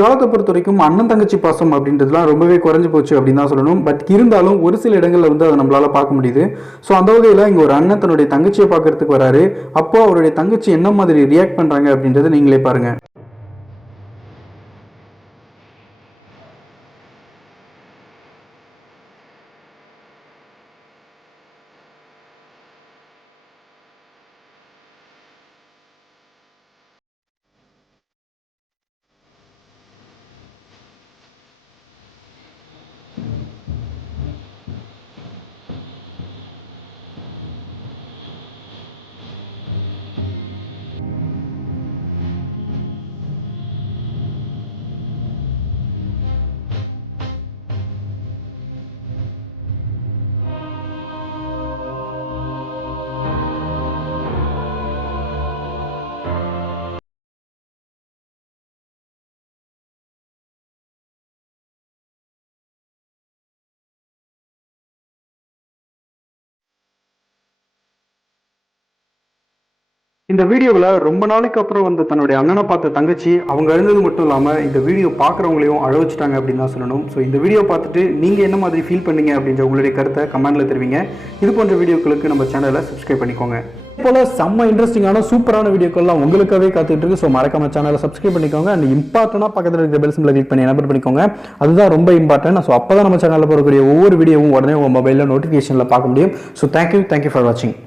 காலத்தை பொறுத்த வரைக்கும் அண்ணன் தங்கச்சி பாசம் அப்படின்றதுலாம் ரொம்பவே குறைஞ்சு போச்சு அப்படின்னு தான் சொல்லணும். பட் இருந்தாலும் ஒரு சில இடங்களில் வந்து அதை நம்மளால பார்க்க முடியுது. ஸோ அந்த வகையில் இங்கே ஒரு அண்ணன் தன்னுடைய தங்கச்சியை பார்க்கறதுக்கு வராரு. அப்போ அவருடைய தங்கச்சி என்ன மாதிரி ரியாக்ட் பண்ணுறாங்க அப்படின்றத நீங்களே பாருங்க. இந்த வீடியோவில் ரொம்ப நாளைக்கு அப்புறம் வந்து தன்னுடைய அண்ணனை பார்த்த தங்கச்சி அவங்க அழுந்தது மட்டும் இல்லாமல் இந்த வீடியோ பார்க்குறவங்களையும் அழ வச்சுட்டாங்க அப்படின்னு தான் சொல்லணும். ஸோ இந்த வீடியோ பார்த்துட்டு நீங்கள் என்ன மாதிரி ஃபீல் பண்ணீங்க அப்படின்ற உங்களுடைய கருத்தை கமெண்ட்டில் தெரிவிங்க. இது போன்ற வீடியோக்களுக்கு நம்ம சேனலை சப்ஸ்கிரைப் பண்ணிக்கோங்க. இது போல் செம்ம இன்ட்ரெஸ்டிங்கான சூப்பரான வீடியோக்கள்லாம் உங்களுக்காகவே காத்துட்டு இருக்கு. ஸோ மறக்காம சேனலை சப்ஸ்கிரைப் பண்ணிக்கோங்க. அண்ட் இம்பார்ட்டண்டாக பக்கத்தில் இருக்கிற பெல் சிம்பிளை கிளிக் பண்ணி எனபிள் பண்ணிக்கோங்க. அதுதான் ரொம்ப இம்பார்ட்டன்ட். ஸோ அப்போ தான் நம்ம சேனலில் போகக்கூடிய ஒவ்வொரு வீடியோவும் உடனே உங்கள் மொபைலில் நோட்டிஃபிகேஷனில் பார்க்க முடியும். ஸோ தேங்க்யூ ஃபார் வாட்சிங்.